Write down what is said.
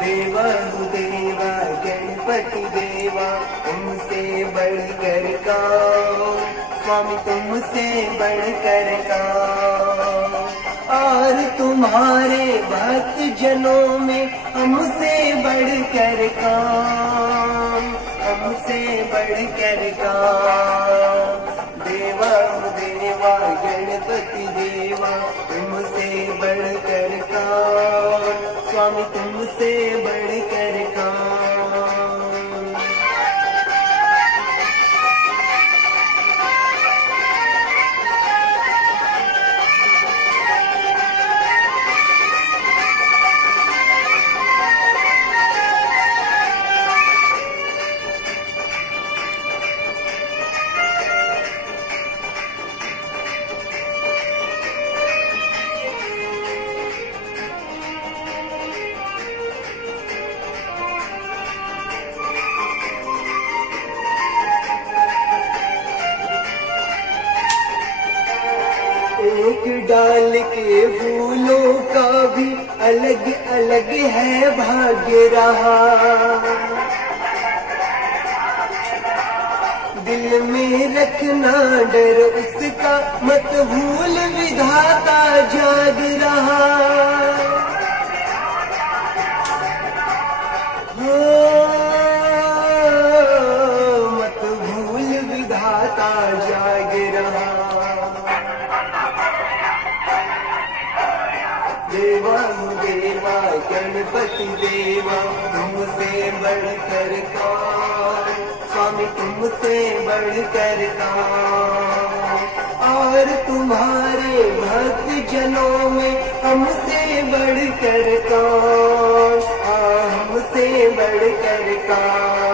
देवा गणपति देवा, तुमसे बढ़कर कौन, स्वामी तुमसे बढ़कर कौन। और तुम्हारे भक्त जनों में हमसे बढ़कर कौन, हमसे बढ़कर कौन। देवा गणपति देवा, तुमसे बढ़कर कौन, स्वामी तुमसे बढ़कर कौन। एक डाल के फूलों का भी अलग अलग है भाग्य रहा। दिल में रखना डर उसका, मत भूल विधाता जाग रहा। मत भूल विधाता जाग रहा। देवा गणपति देवा, तुमसे बढ़कर कौन, स्वामी तुमसे बढ़कर कौन। और तुम्हारे भक्त जनों में हमसे बढ़कर कौन, हमसे बढ़कर कौन।